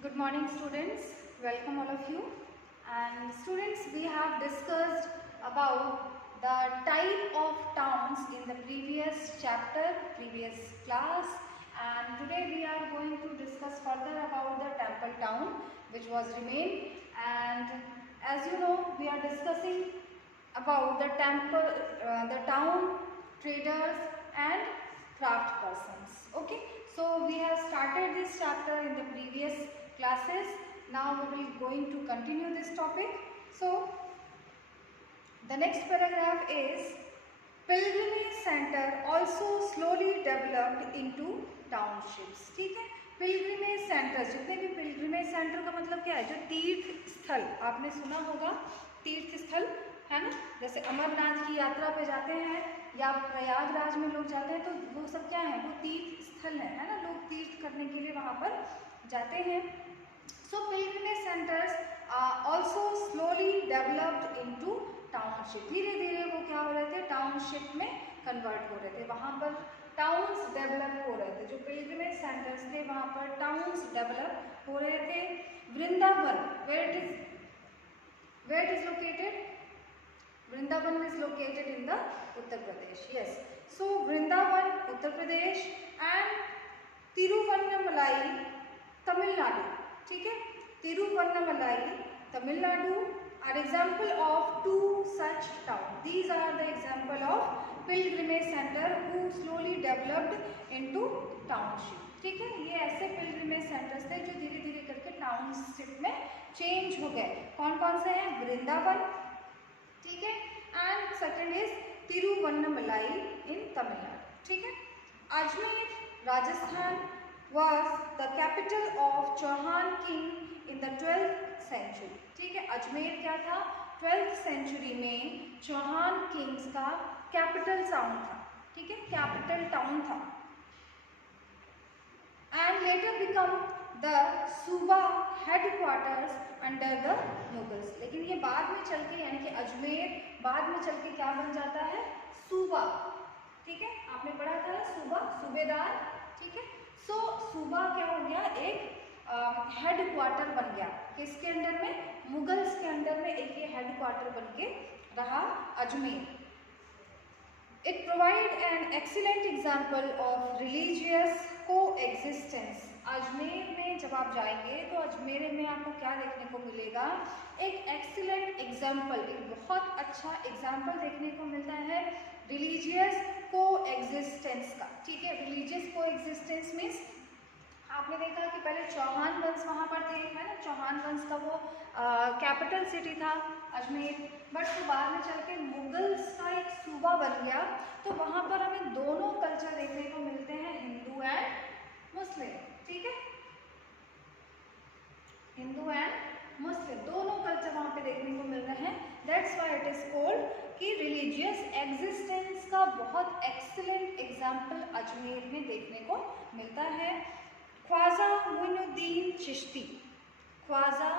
Good morning students, welcome all of you. And students, we have discussed about the type of towns in the previous chapter, previous class, and today we are going to discuss further about the temple town which was remained. And as you know, we are discussing about the temple, the town traders and craft persons. Okay, so we have started this chapter in the previous classes. Now we will going to continue this topic. So the next paragraph is pilgrimage center also slowly developed into townships. ठीक है, pilgrimage centres, जितने भी pilgrimage centre का मतलब क्या है, जो तीर्थ स्थल, आपने सुना होगा तीर्थ स्थल है ना, जैसे अमरनाथ की यात्रा पे जाते हैं या प्रयागराज में लोग जाते हैं, तो वो सब क्या है, वो तीर्थ स्थल है ना, लोग तीर्थ करने के लिए वहाँ पर जाते हैं. So pilgrimage centres also slowly developed into township. धीरे धीरे वो क्या हो रहे थे, टाउनशिप में कन्वर्ट हो रहे थे. वहाँ पर टाउन्स डेवलप हो रहे थे, जो पिलग्रिमेज सेंटर्स थे वहाँ पर टाउन्स डेवलप हो रहे थे. Vrindavan, where it is located, Vrindavan is located in the Uttar Pradesh. Yes. So Vrindavan, Uttar Pradesh and Tiruvannamalai, Tamil Nadu. ठीक है, Tiruvannamalai, Tamil Nadu are example of two such towns. These are the example of pilgrimage center who slowly developed into township. ठीक है, ये ऐसे pilgrimage centers थे जो धीरे धीरे करके टाउनशिप में चेंज हो गए. कौन कौन से हैं? वृंदावन, ठीक है, and second is Tiruvannamalai in Tamil Nadu. ठीक है, Ajmer Rajasthan was the capital of Chauhan king in the 12th century. ठीक है, अजमेर क्या था, 12th सेंचुरी में चौहान किंग्स का कैपिटल टाउन था. ठीक है, कैपिटल टाउन था. And later become the suba headquarters under the Mughals. लेकिन ये बाद में चल के, यानी कि अजमेर बाद में चल के क्या बन जाता है, सूबा. ठीक है, आपने पढ़ा था सूबा, सूबेदार. ठीक है, सो सूबा क्या हो गया, एक हेडक्वार्टर बन गया. किसके अंडर में, मुगल्स के अंडर में एक ये हेडक्वार्टर बन के रहा Ajmer. It provide an excellent example of religious coexistence. Ajmer में जब आप जाएंगे तो अजमेर में आपको क्या देखने को मिलेगा, एक एक्सीलेंट एग्जाम्पल, एक बहुत अच्छा एग्जाम्पल देखने को मिलता है रिलीजियस कोएग्जिस्टेंस का. ठीक है, रिलीजियस कोएग्जिस्टेंस मीन्स आपने देखा कि पहले चौहान वंश वहाँ पर थे, है ना, चौहान वंश का वो कैपिटल सिटी था अजमेर, बट तो बाद में चल के मुगल्स का एक सूबा बन गया. तो वहाँ पर हमें दोनों कल्चर देखने को मिलते हैं, हिंदू एंड मुस्लिम. ठीक है, हिंदू एंड मुस्लिम दोनों कल्चर वहाँ पे देखने को मिल रहे हैं. That's why it is called कि रिलीजियस एग्जिस्टेंस का बहुत एक्सीलेंट एग्जाम्पल अजमेर में देखने को मिलता है. Khwaja Moinuddin Chishti, Khwaja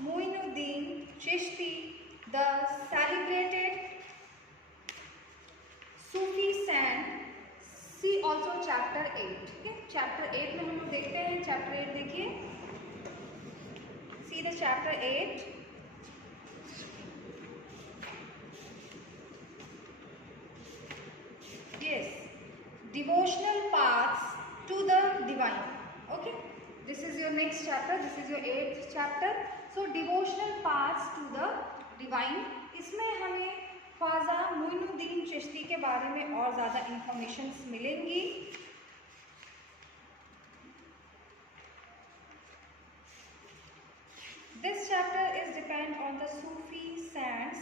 Moinuddin Chishti, the celebrated Sufi saint. See also chapter 8. ठीक है, चैप्टर 8 में हम लोग देखते हैं. चैप्टर 8 देखिए, see the chapter 8. Yes, devotional paths to the divine. Okay, this is your next chapter, this is your 8th chapter. So devotional paths to the divine, इसमें हमें ख्वाजा मोइनुद्दीन चिश्ती के बारे में और ज़्यादा इंफॉर्मेशन मिलेंगी. This chapter is depend on the Sufi saints,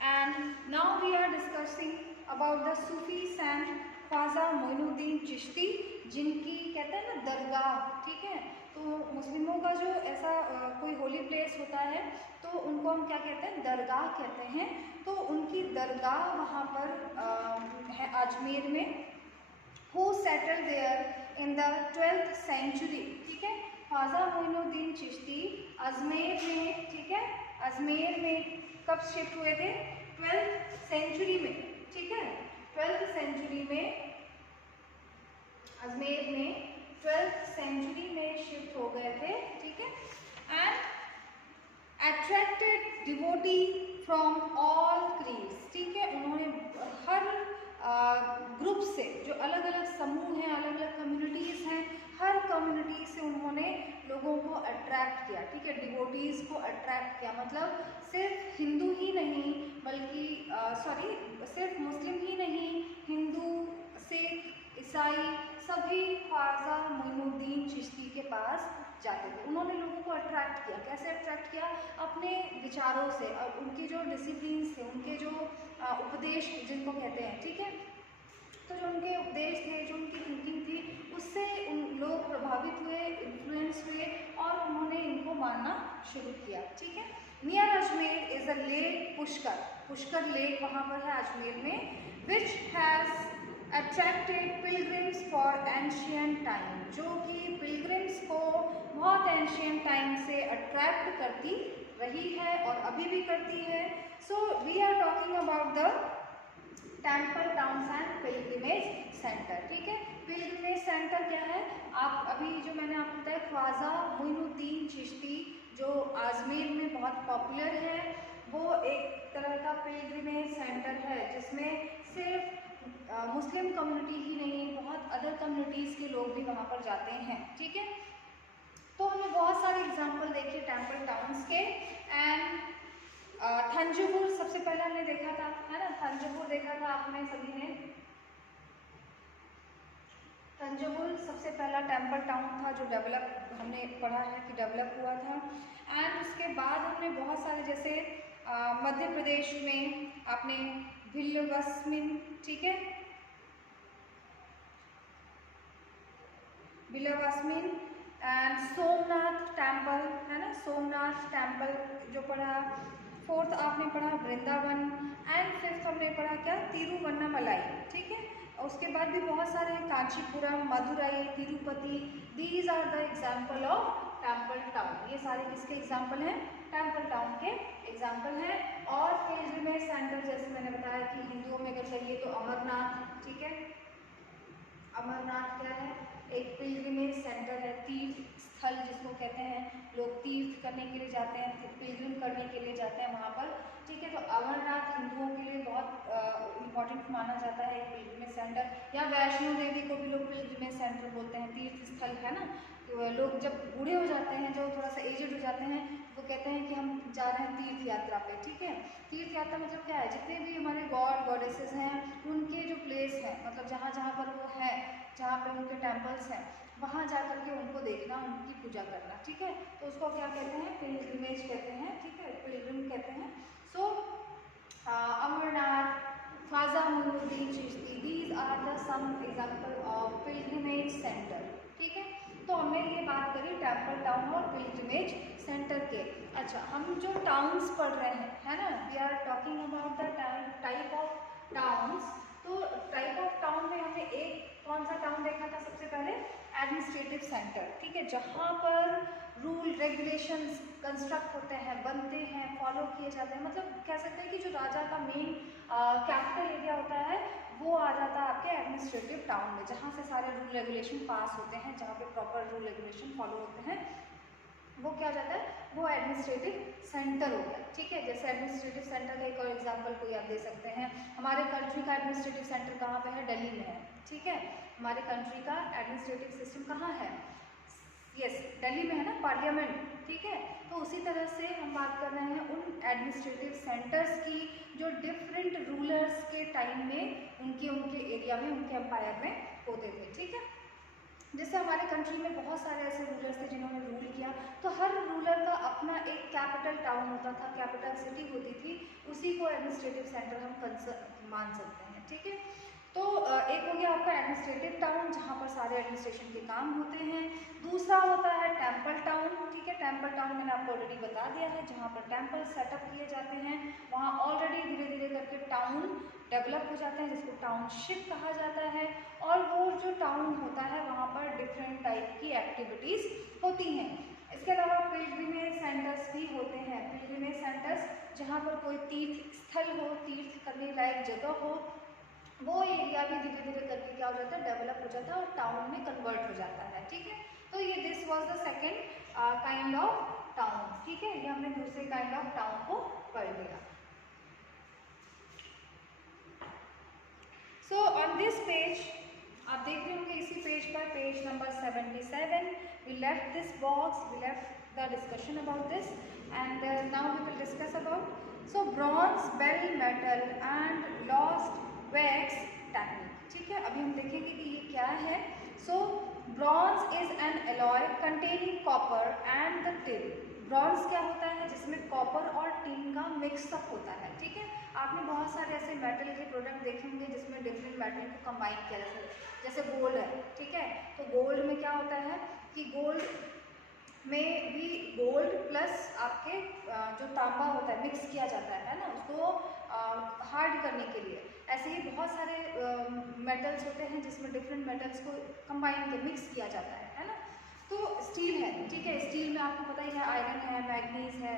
and now we are discussing about the Sufi saint Khwaja Moinuddin Chishti, जिनकी कहते हैं ना दरगाह. ठीक है, तो मुस्लिमों का जो ऐसा कोई होली प्लेस होता है तो उनको हम क्या कहते हैं, दरगाह कहते हैं. तो उनकी दरगाह वहाँ पर है अजमेर में. Who settle there in the 12th century. ठीक है, ख्वाजा मोइनुद्दीन चिश्ती अजमेर में, ठीक है, अजमेर में कब शिफ्ट हुए थे, 12th सेंचुरी में. ठीक है, 12th सेंचुरी में अजमेर में 12th सेंचुरी में शिफ्ट हो गए थे, ठीक है, and attracted devotee from all creeds, ठीक है, उन्होंने हर ग्रुप से, जो अलग अलग समूह हैं, अलग अलग कम्युनिटीज़ हैं, हर कम्युनिटी से उन्होंने लोगों को अट्रैक्ट किया, ठीक है, डिवोटीज़ को अट्रैक्ट किया, मतलब सिर्फ हिंदू ही नहीं बल्कि सिर्फ मुस्लिम ही नहीं, हिंदू, सिख, ईसाई सभी ख्वाजा मोइनुद्दीन चिश्ती के पास जाते थे। उन्होंने लोगों को अट्रैक्ट किया। कैसे अट्रैक्ट किया? अपने विचारों से और उनके जो डिसिप्लिन थे, उनके जो उपदेश जिनको कहते हैं, ठीक है, तो जो उनके उपदेश थे, जो उनकी थिंकिंग थी, उससे उन लोग प्रभावित हुए, इन्फ्लुएंस हुए और उन्होंने इनको मानना शुरू किया, ठीक है। Near Ajmer is a lake Pushkar, Pushkar lake वहाँ पर है अजमेर में, which has attracted pilgrims for ancient time, जो कि पिलग्रिम्स को बहुत एंशियंट टाइम से अट्रैक्ट करती रही है और अभी भी करती है। So we are talking about the temple towns and pilgrimage centre, ठीक है। पिलग्रिमेज सेंटर क्या है? आप अभी जो मैंने आपको बताया, ख्वाजा मोइनुद्दीन चिश्ती जो अजमेर में बहुत पॉपुलर है, वो एक तरह का पिलग्रिमेज सेंटर है जिसमें सिर्फ मुस्लिम कम्युनिटी ही नहीं, बहुत अदर कम्युनिटीज़ के लोग भी वहाँ पर जाते हैं, ठीक है। तो हमने बहुत सारे एग्जाम्पल देखे टेम्पल टाउन्स के। एंड थंजावुर सबसे पहले हमने देखा था, है ना, थंजावुर देखा था आपने सभी ने। थंजावुर सबसे पहला टेम्पल टाउन था जो डेवलप, हमने पढ़ा है कि डेवलप हुआ था। एंड उसके बाद हमने बहुत सारे, जैसे मध्य प्रदेश में आपने विल्लवास्मिन, ठीक है, विल्लवास्मिन एंड सोमनाथ टेम्पल, है ना, सोमनाथ टेम्पल जो पढ़ा। फोर्थ आपने पढ़ा वृंदावन एंड फिफ्थ हमने पढ़ा क्या? तिरुवन्नामलाई, ठीक है। उसके बाद भी बहुत सारे हैं, Kanchipuram, Madurai, Tirupati. These are the example of temple town. ये सारे किसके एग्जाम्पल हैं? टेम्पल टाउन के एग्जाम्पल हैं। और पिलग्रिमेज सेंटर जैसे मैंने बताया कि हिंदुओं में अगर कहिए तो अमरनाथ, ठीक है, अमरनाथ क्या है? एक पिलग्रिमेज सेंटर है, तीर्थ स्थल जिसको कहते हैं, लोग तीर्थ करने के लिए जाते हैं, पिलग्रिम करने के लिए जाते हैं वहाँ पर, ठीक है। तो अमरनाथ हिंदुओं के लिए बहुत इम्पॉर्टेंट माना जाता है एक पिलग्रिमेज सेंटर। या वैष्णो देवी को भी लोग पिलग्रिमेज सेंटर बोलते हैं, तीर्थ स्थल, है ना। तो लोग जब बूढ़े हो जाते हैं, जो थोड़ा सा एजेड हो जाते हैं, वो कहते हैं कि हम जा रहे हैं तीर्थ यात्रा पे, ठीक है। तीर्थ यात्रा मतलब क्या है? जितने भी हमारे गॉड गॉडेसेस हैं, उनके जो प्लेस हैं, मतलब जहाँ जहाँ पर वो है, जहाँ पे उनके टेम्पल्स हैं, वहाँ जा कर के उनको देखना, उनकी पूजा करना, ठीक है। तो उसको क्या कहते हैं? पिलग्रिमेज कहते हैं, ठीक है, पिलग्रिम कहते हैं। So Amarnath, Khwaja Moinuddin Chishti, these are the some example of pilgrimage centre, ठीक है। तो हमने ये बात करी टेम्पल टाउन और पिलग्रिमेज सेंटर के। अच्छा, हम जो टाउन्स पढ़ रहे हैं, है ना, we are talking about the type of towns. तो टाइप ऑफ टाउन में हमने एक कौन सा टाउन देखा था सबसे पहले? एडमिनिस्ट्रेटिव सेंटर, ठीक है, जहाँ पर रूल रेगुलेशंस कंस्ट्रक्ट होते हैं, बनते हैं, फॉलो किए जाते हैं। मतलब कह सकते हैं कि जो राजा का मेन कैपिटल एरिया होता है, वो आ जाता है आपके एडमिनिस्ट्रेटिव टाउन में, जहाँ से सारे रूल रेगुलेशन पास होते हैं, जहाँ पे प्रॉपर रूल रेगुलेशन फॉलो होते हैं, वो क्या हो जाता है? वो एडमिनिस्ट्रेटिव सेंटर हो गया, ठीक है। जैसे एडमिनिस्ट्रेटिव सेंटर का एक और एग्जांपल कोई आप दे सकते हैं, हमारे कंट्री का एडमिनिस्ट्रेटिव सेंटर कहाँ पे है? दिल्ली में है, ठीक है। हमारे कंट्री का एडमिनिस्ट्रेटिव सिस्टम कहाँ है? यस, दिल्ली में है ना, पार्लियामेंट, ठीक है। तो उसी तरह से हम बात कर रहे हैं उन एडमिनिस्ट्रेटिव सेंटर्स की जो डिफरेंट रूलर्स के टाइम में उनके एरिया में, उनके एम्पायर में होते थे, ठीक है। जैसे हमारे कंट्री में बहुत सारे ऐसे रूलर्स थे जिन्होंने रूल किया, तो हर रूलर का अपना एक कैपिटल टाउन होता था, कैपिटल सिटी होती थी, उसी को एडमिनिस्ट्रेटिव सेंटर हम मान सकते हैं, ठीक है। तो एक हो गया आपका एडमिनिस्ट्रेटिव टाउन, जहाँ पर सारे एडमिनिस्ट्रेशन के काम होते हैं। दूसरा होता है टेम्पल टाउन, ठीक है। टेम्पल टाउन मैंने आपको ऑलरेडी बता दिया है, जहाँ पर टेम्पल सेटअप किए जाते हैं, वहाँ ऑलरेडी धीरे धीरे करके टाउन डेवलप हो जाते हैं, जिसको टाउनशिप कहा जाता है। और वो जो टाउन होता है, वहाँ पर डिफरेंट टाइप की एक्टिविटीज़ होती हैं। इसके अलावा पिलग्रिमेज सेंटर्स भी होते हैं, पिलग्रिमेज सेंटर्स जहाँ पर कोई तीर्थ स्थल हो, तीर्थ करने लायक जगह हो, वो एरिया भी धीरे धीरे करके क्या हो जाता है, डेवलप हो जाता है और टाउन में कन्वर्ट हो जाता है। ठीक है, तो ये this was the second kind of town. ठीक है, ये हमने दूसरे काइंड ऑफ टाउन को पढ़ लिया। सो ऑन दिस पेज आप देख रहे होंगे, इसी पेज पर, page number 77, we left this box, we left the discussion about this and now we will discuss about so bronze, bell metal and lost wax technique. ठीक है, अभी हम देखेंगे कि ये क्या है। So bronze is an alloy containing copper and the tin. Bronze क्या होता है, जिसमें कॉपर और टिन का मिक्सअप होता है। ठीक है, आपने बहुत सारे ऐसे मेटल के प्रोडक्ट देखे होंगे जिसमें डिफरेंट मेटल को कंबाइन किया जाता है, जैसे गोल्ड है। ठीक है, तो गोल्ड में क्या होता है कि गोल्ड में भी गोल्ड प्लस आपके जो तांबा होता है मिक्स किया जाता है ना, उसको हार्ड करने के लिए। ऐसे ही बहुत सारे मेटल्स होते हैं जिसमें डिफरेंट मेटल्स को कंबाइन के मिक्स किया जाता है ना। तो स्टील है, ठीक है, स्टील में आपको पता ही है, आयरन है, मैग्नीज है,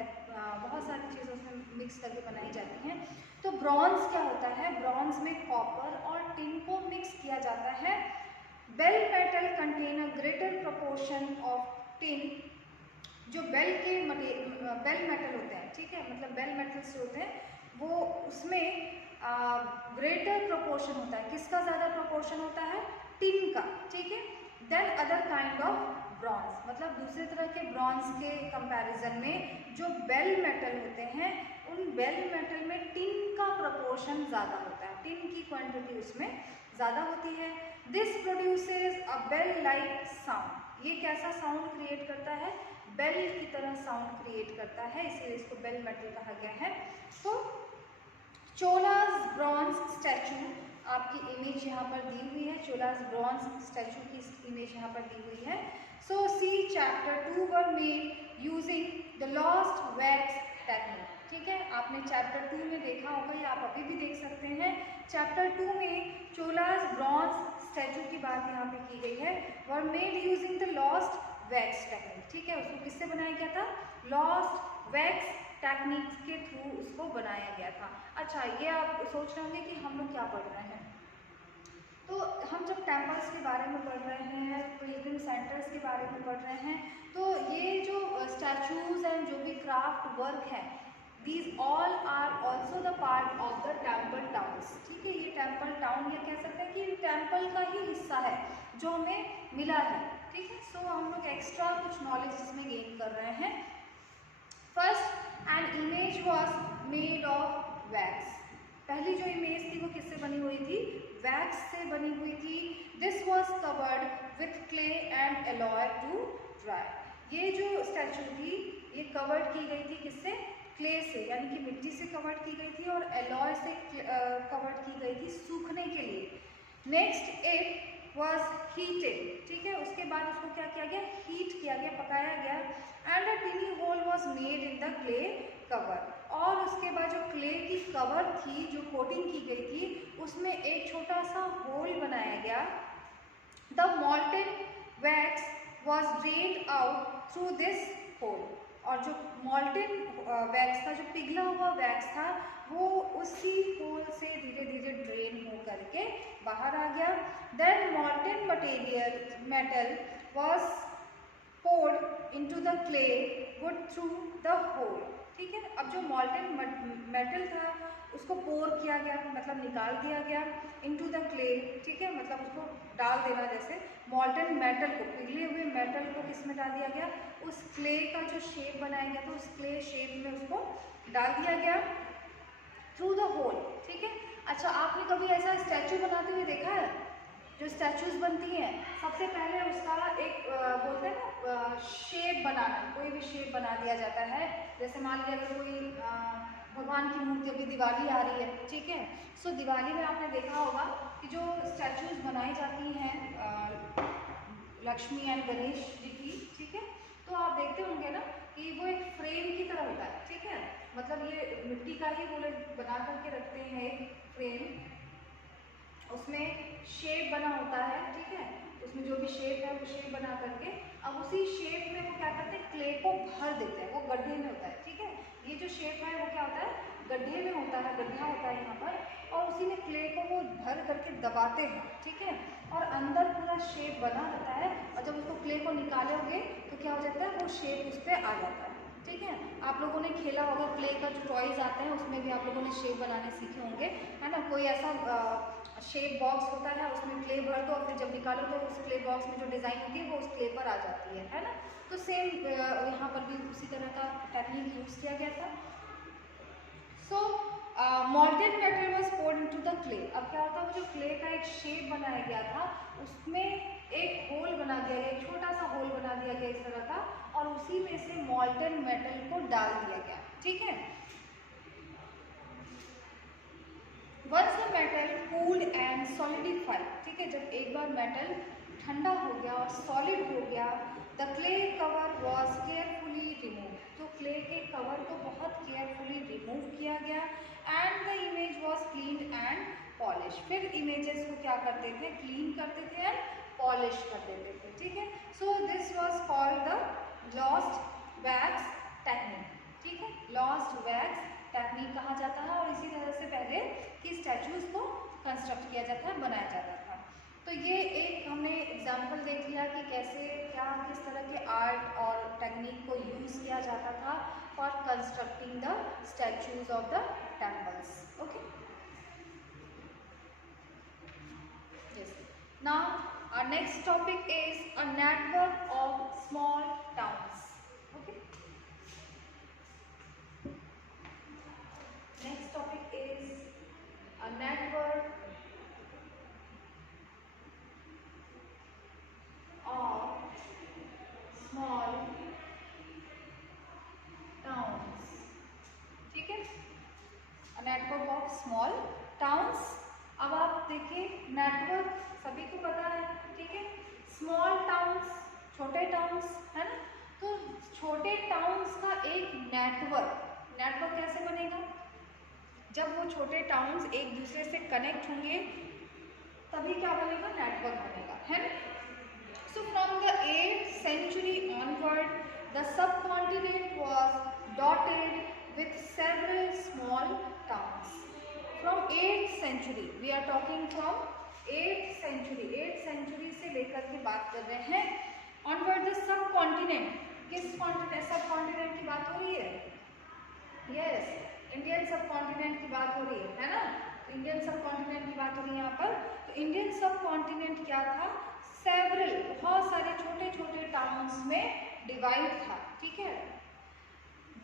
बहुत सारी चीज़ें उसमें मिक्स करके बनाई जाती हैं। तो ब्रॉन्ज क्या होता है, ब्रॉन्ज में कॉपर और टिन को मिक्स किया जाता है। Bell metal contain a greater proportion of tin. जो बेल मेटल होते हैं, ठीक है, मतलब बेल मेटल्स जो होते हैं वो उसमें ग्रेटर प्रोपोर्शन होता है। किसका ज़्यादा प्रोपोर्शन होता है, टिन का। ठीक है, then other kind of bronze, मतलब दूसरे तरह के ब्रॉन्ज के कंपैरिजन में जो बेल मेटल होते हैं उन बेल मेटल में टिन का प्रोपोर्शन ज़्यादा होता है, टिन की क्वांटिटी उसमें ज़्यादा होती है। This produces a bell like sound. ये कैसा साउंड क्रिएट करता है, बेल की तरह साउंड क्रिएट करता है, इसीलिए इसको बेल मेटल कहा गया है। तो चोलास ब्रॉन्ज स्टैचू, आपकी इमेज यहाँ पर दी हुई है, चोलास ब्रॉन्ज स्टैचू की इमेज यहाँ पर दी हुई है। So see chapter 2 were made using the lost wax technique. ठीक है, आपने चैप्टर 2 में देखा होगा, या आप अभी भी देख सकते हैं। चैप्टर 2 में चोलास ब्रॉन्ज स्टैचू की बात यहाँ पे की गई है, वर made using the lost wax technique. ठीक है, उसको किससे बनाया गया था, लॉस्ट वैक्स टेक्निक के थ्रू उसको बनाया गया था। अच्छा, ये आप सोच रहे होंगे कि हम लोग क्या पढ़ रहे हैं। तो हम जब टेम्पल्स के बारे में पढ़ रहे हैं, पिलग्रिम सेंटर्स के बारे में पढ़ रहे हैं, तो ये जो स्टैचूज एंड जो भी क्राफ्ट वर्क है, these all are also the part of the temple towns. ठीक है, ये टेम्पल टाउन या कह सकते हैं कि टेम्पल का ही हिस्सा है जो हमें मिला है। ठीक है, सो हम लोग एक्स्ट्रा कुछ नॉलेज इसमें गेन कर रहे हैं। First an image was made of wax. पहली जो इमेज थी वो किससे बनी हुई थी, वैक्स से बनी हुई थी। This was covered with clay and alloy to dry. ये जो स्टैचू थी ये कवर्ड की गई थी किससे, क्ले से, यानी कि मिट्टी से कवर्ड की गई थी, और एलॉय से कवर्ड की गई थी सूखने के लिए। Next it was heated. ठीक है, उसके बाद उसको क्या किया गया, हीट किया गया, पकाया गया। And a टिनी whole was made in the clay cover. और उसके बाद जो क्ले की कवर थी, जो कोटिंग की गई थी, उसमें एक छोटा सा होल बनाया गया। The molten wax was drained out through this hole. और जो मॉल्टेन वैक्स था, जो पिघला हुआ वैक्स था, वो उसी होल से धीरे धीरे ड्रेन हो करके बाहर आ गया। Then molten metal was poured into the clay wood through the hole। ठीक है, अब जो मॉल्टेन मेटल था उसको पोर किया गया, मतलब निकाल दिया गया, इनटू द क्ले। ठीक है, मतलब उसको डाल देना, जैसे मॉल्टेन मेटल को, पिघले हुए मेटल को किस में डाल दिया गया, उस क्ले का जो शेप बनाया गया था उस क्ले शेप में उसको डाल दिया गया थ्रू द होल। ठीक है, अच्छा, आपने कभी ऐसा स्टैचू बनाते हुए देखा है, जो स्टैचूज बनती हैं सबसे पहले उसका एक बोलते हैं ना शेप बनाना, कोई भी शेप बना दिया जाता है। जैसे मान लिया अगर कोई भगवान की मूर्ति, अभी दिवाली आ रही है, ठीक है, सो दिवाली में आपने देखा होगा कि जो स्टैचूज बनाई जाती हैं लक्ष्मी एंड गणेश जी की, ठीक है, तो आप देखते होंगे ना कि वो एक फ्रेम की तरह होता है। ठीक है, मतलब ये मिट्टी का ही वो लोग बना करके रखते हैं एक फ्रेम, उसमें शेप बना होता है। ठीक है, उसमें जो भी शेप है वो शेप बना करके अब उसी शेप में वो क्या करते हैं, क्ले को भर देते हैं, वो गड्ढे में होता है। ठीक है, ये जो शेप है वो क्या होता है, गड्ढे में होता है, गड्ढा होता है यहाँ पर, और उसी में क्ले को वो भर करके दबाते हैं, ठीक है, और अंदर पूरा शेप बना रहता है, और जब उसको क्ले को निकालोगे तो क्या हो जाता है, वो शेप उस पर आ जाता है, ठीक है। आप लोगों ने खेला होगा, क्ले का जो टॉयज आते हैं उसमें भी आप लोगों ने शेप बनाने सीखे होंगे, है ना। कोई ऐसा शेप बॉक्स होता है, उसमें क्ले भर दो और फिर जब निकालो तो उस क्ले बॉक्स में जो डिज़ाइन होती है वो उस क्ले पर आ जाती है ना। तो सेम यहाँ पर भी उसी तरह का टेक्निक यूज़ किया गया था। So molted metal was poured into the clay. अब क्या होता है, वो जो क्ले का एक शेप बनाया गया था उसमें एक होल बना दिया गया, एक छोटा सा होल बना दिया गया इस तरह का, और उसी में से मोल्टेड मेटल को डाल दिया गया, ठीक है। Once the metal cooled and solidified, ठीक है, जब एक बार मेटल ठंडा हो गया और सॉलिड हो गया, the clay cover was carefully remove, तो क्ले के कवर को बहुत केयरफुली रिमूव किया गया, and the image was clean and polish, फिर इमेजेस को क्या करते थे, क्लीन करते थे एंड पॉलिश कर देते थे, ठीक है। So this was called the lost wax technique, ठीक है, लॉस्ट वैक्स टेक्निक कहा जाता है, और इसी तरह से पहले की स्टैचूज को कंस्ट्रक्ट किया जाता है, बनाया जाता था। तो ये एक हमने एग्जाम्पल देख लिया कि कैसे क्या किस तरह के आर्ट और टेक्निक को यूज़ किया जाता था for constructing the statues of the temples, okay. Yes, now our next topic is a network of small towns, okay. Next topic is a network of small towns, ठीक है, a network of small towns। अब आप देखिए, network सभी को पता है, ठीक है, स्मॉल टाउन्स छोटे टाउन्स, है ना। तो छोटे टाउन्स का एक नेटवर्क कैसे बनेगा, जब वो छोटे टाउन्स एक दूसरे से कनेक्ट होंगे तभी क्या बनेगा, नेटवर्क बनेगा, है ना। So from the 8th century onward, the subcontinent was dotted with several small towns. From 8th century, we are talking from 8th century से लेकर के बात कर रहे हैं। Onward the subcontinent, किस कॉन्टिनेंट, सबकॉन्टिनेंट की बात हो रही है, यस, इंडियन सबकॉन्टिनेंट की बात हो रही है ना, इंडियन सबकॉन्टिनेंट की बात हो रही है यहाँ पर। तो इंडियन सबकॉन्टिनेंट क्या था, सेवरल, बहुत सारे छोटे छोटे टाउन्स में डिवाइड था, ठीक है।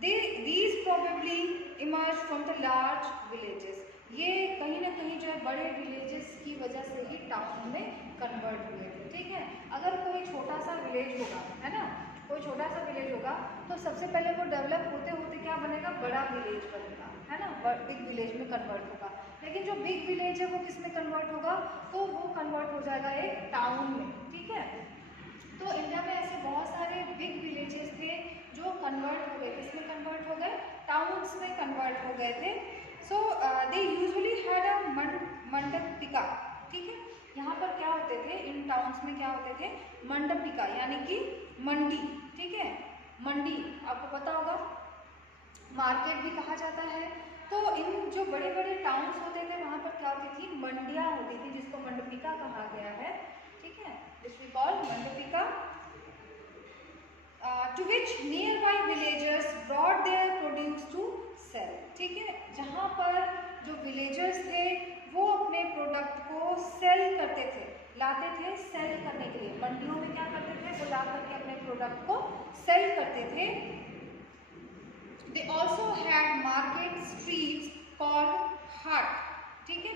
These probably emerged from the large villages, ये कहीं ना कहीं जो है बड़े विलेजेस की वजह से ही टाउन में कन्वर्ट हुए थे, ठीक है। अगर कोई छोटा सा विलेज होगा, है ना, कोई छोटा सा विलेज होगा तो सबसे पहले वो डेवलप होते होते क्या बनेगा, बड़ा विलेज बनेगा, है ना, बिग विलेज में कन्वर्ट होगा। लेकिन जो बिग विलेज है वो किस में कन्वर्ट होगा, तो वो कन्वर्ट हो जाएगा एक टाउन में, ठीक है। तो इंडिया में ऐसे बहुत सारे बिग विलेजेस थे जो कन्वर्ट हो गए, किसमें कन्वर्ट हो गए, टाउन्स में कन्वर्ट हो गए थे। सो दे यूजुअली हैड अ मंडपिका, ठीक है, यहाँ पर क्या होते थे, इन टाउन्स में क्या होते थे, मंडपिका यानी कि मंडी, ठीक है, मंडी आपको पता होगा, मार्केट भी कहा जाता है। तो इन जो बड़े बड़े टाउन्स होते थे वहाँ पर क्या होती थी, मंडियाँ होती थी, जिसको मंडपिका कहा गया है, ठीक है, this we call mandapika, to which nearby villagers brought their produce to sell, ठीक है, जहाँ पर जो विलेजर्स थे वो अपने प्रोडक्ट को सेल करते थे, लाते थे सेल करने के लिए, मंडियों में क्या करते थे, वो ला करके अपने प्रोडक्ट को सेल करते थे। They also had market streets called हाट, ठीक है,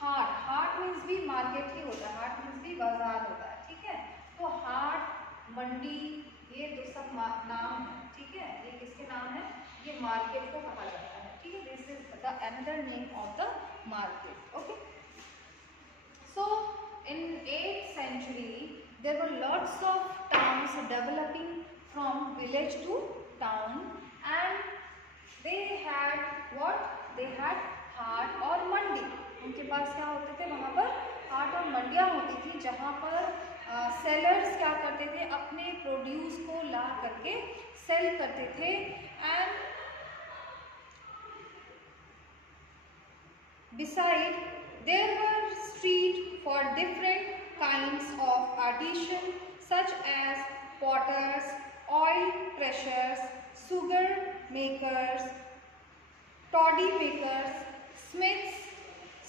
हाट मीन्स भी मार्केट ही होता है, हाट मीन्स भी बाजार होता है, ठीक है। तो हाट, मंडी, ये दो सब नाम है, ठीक है, ये किसके नाम है, ये मार्केट को कहा जाता है, ठीक है, this is the another name of the market, okay. So in 8th century there were lots of towns developing from village to town, and they had what, they had हाट और मंडी, उनके पास क्या होते थे, वहाँ पर हाट और मंडियाँ होती थी, जहाँ पर सेलर्स क्या करते थे, अपने प्रोड्यूस को ला करके सेल करते थे, and Beside, there were streets for different kinds of artisan such as potters, oil pressers, sugar makers, toddy makers, smiths,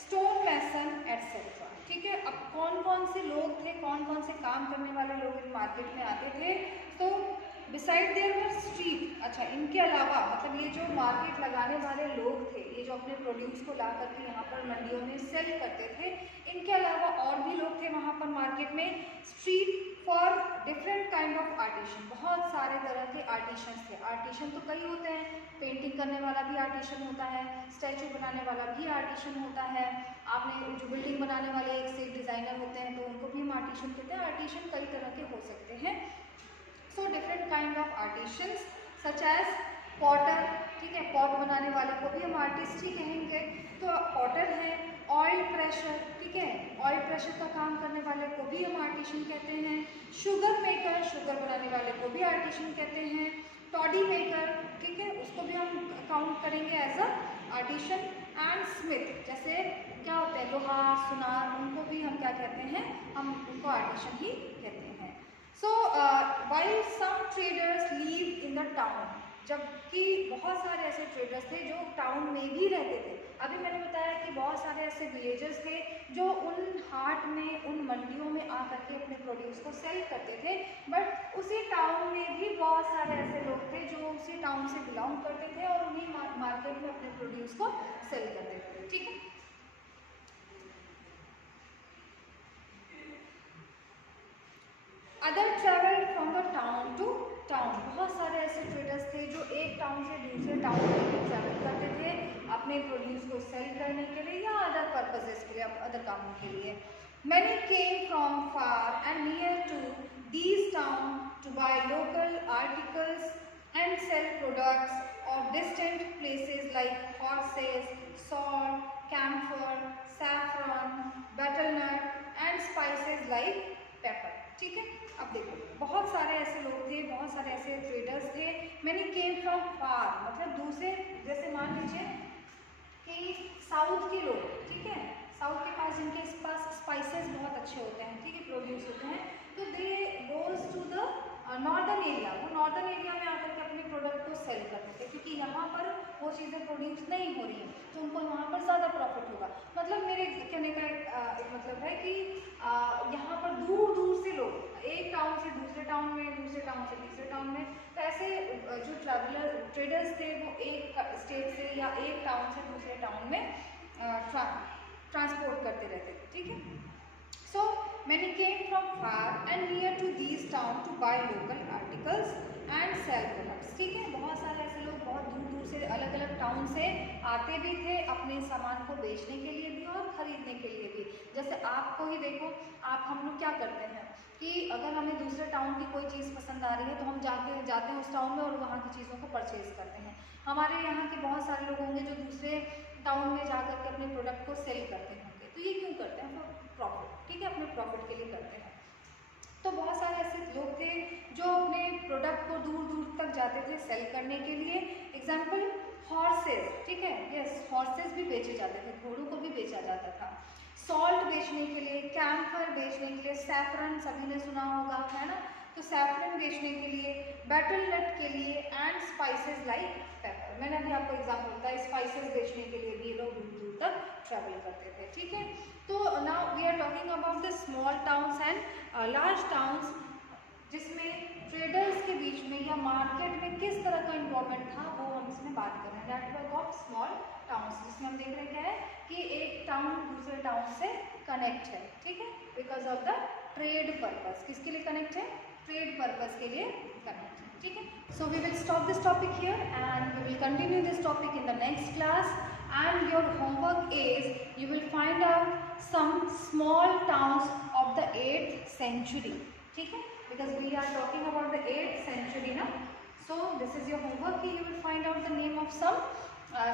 stone mason etcetera. ठीक है, अब कौन कौन से लोग थे, कौन कौन से काम करने वाले लोग इस मार्केट में आते थे? तो बिसाइड देयर वर स्ट्रीट, अच्छा इनके अलावा मतलब ये जो मार्केट लगाने वाले लोग थे, ये जो अपने प्रोड्यूस को ला करके यहाँ पर मंडियों में सेल करते थे, इनके अलावा और भी लोग थे वहाँ पर मार्केट में। Street for different kind of artisan, बहुत सारे तरह के आर्टिशन थे। आर्टिशन तो कई होते हैं, पेंटिंग करने वाला भी आर्टिशन होता है, स्टैचू बनाने वाला भी आर्टिशन होता है, आपने जो बिल्डिंग बनाने वाले एक से एक डिज़ाइनर होते हैं तो उनको भी हम आर्टिशन कहते हैं। आर्टिशन कई तरह के हो सकते हैं। So different kind of artisans such as potter, ठीक है, पॉट बनाने वाले को भी हम आर्टिस्ट ही कहेंगे, तो पॉटर है। ऑयल प्रेशर, ठीक है, ऑयल प्रेशर का काम करने वाले को भी हम आर्टिशन कहते हैं। शुगर मेकर, शुगर बनाने वाले को भी आर्टिशन कहते हैं। टॉडी मेकर, ठीक है, उसको भी हम काउंट करेंगे as a artisan. And smith, जैसे क्या होते हैं लोहार, सुनार, उनको भी हम क्या कहते हैं, हम उनको आर्टिशन ही कहते हैं। सो while some traders live in the town, जबकि बहुत सारे ऐसे ट्रेडर्स थे जो टाउन में भी रहते थे। अभी मैंने बताया कि बहुत सारे ऐसे विलेजर्स थे जो उन हाट में, उन मंडियों में आकर के अपने प्रोड्यूस को सेल करते थे, बट उसी टाउन में भी बहुत सारे ऐसे लोग थे जो उसी टाउन से बिलोंग करते थे और उन्हीं मार्केट में अपने प्रोड्यूस को सेल करते थे। ठीक है, other travel from the town to town, बहुत सारे ऐसे ट्रेडर्स थे जो एक टाउन से दूसरे टाउन में ट्रैवल करते थे अपने प्रोड्यूस को सेल करने के लिए या अदर पर्पसेस के लिए, अदर कामों के लिए। Many came from far and near to these town to buy local articles and sell products of distant places like horses, salt, camphor, saffron, butternut and spices like pepper. ठीक है, अब देखो बहुत सारे ऐसे लोग थे, बहुत सारे ऐसे ट्रेडर्स थे। मैंने केम फ्रॉम फार, मतलब दूसरे, जैसे मान लीजिए कि साउथ के लोग, ठीक है, साउथ के पास जिनके पास स्पाइसेस बहुत अच्छे होते हैं, ठीक है, प्रोड्यूस होते हैं, तो they goes to the northern area, वो नॉर्दर्न एरिया में आकर के अपने प्रोडक्ट को सेल करते थे, क्योंकि यहाँ पर वो चीज़ें प्रोड्यूस नहीं हो रही हैं तो उनको वहाँ पर ज़्यादा प्रॉफिट होगा। मतलब मेरे कहने का एक मतलब है कि यहाँ पर दूर दूर से लोग एक टाउन से दूसरे टाउन में, दूसरे टाउन से तीसरे टाउन में, तो ऐसे जो ट्रेडर्स थे वो एक स्टेट से या एक टाउन से दूसरे टाउन में ट्रांसपोर्ट करते रहते थे। ठीक है, so many came from far and near to these towns to buy local articles and sell products। ठीक है, बहुत सारे ऐसे लोग बहुत दूर दूर से, अलग अलग टाउन से आते भी थे अपने सामान को बेचने के लिए भी और खरीदने के लिए भी। जैसे आपको ही देखो, हम लोग क्या करते हैं कि अगर हमें दूसरे टाउन की कोई चीज़ पसंद आ रही है तो हम जाते हैं उस टाउन में और वहाँ की चीज़ों को परचेज करते हैं। हमारे यहाँ के बहुत सारे लोग होंगे जो दूसरे टाउन में जाकर के अपने प्रोडक्ट को सेल करते होंगे, तो ये क्यों करते हैं? प्रॉफिट, ठीक है, अपने प्रॉफिट के लिए करते हैं। तो बहुत सारे ऐसे लोग थे जो अपने प्रोडक्ट को दूर दूर तक जाते थे सेल करने के लिए। एग्जाम्पल हॉर्सेस, ठीक है, यस, हॉर्सेस भी बेचे जाते थे, घोड़ों को भी बेचा जाता था। सॉल्ट बेचने के लिए, कैम्फर बेचने के लिए, सैफरन सभी ने सुना होगा, है ना, तो सैफरन बेचने के लिए, बैटलनट के लिए एंड स्पाइसेस लाइक पेपर। मैंने अभी आपको एग्जाम्पल बताया, स्पाइसेस बेचने के लिए भी लोग दूर दूर तक ट्रैवल करते थे। ठीक है, तो now we are talking about the small towns and large towns, जिसमें ट्रेडर्स के बीच में या मार्केट में किस तरह का इन्वॉल्वमेंट था वो हम इसमें बात कर रहे हैं। नेटवर्क ऑफ स्मॉल टाउन्स, जिसमें हम देख रहे हैं क्या है कि एक टाउन दूसरे टाउन से कनेक्ट है, ठीक है, because of the trade purpose. किसके लिए कनेक्ट है? ट्रेड पर्पस के लिए कनेक्ट है। ठीक है, so we will stop this topic here and we will continue this topic in the next class. And your homework is you will find out some small towns of the 8th century. ठीक है, because we are talking about the 8th century now. So this is your homework. You will find out the name of some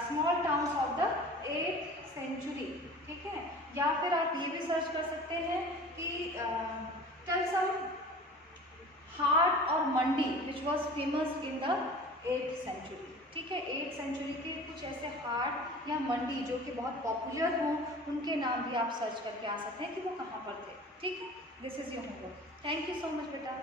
small towns of the 8th century. ठीक है, या फिर आप ये भी search कर सकते हैं कि tell some हाट और mandi which was famous in the 8th century, ठीक है। 8th सेंचुरी के कुछ ऐसे हाट या मंडी जो कि बहुत पॉपुलर हों, उनके नाम भी आप सर्च करके आ सकते हैं कि वो कहाँ पर थे, ठीक है। This is your homework. Thank you so much बेटा।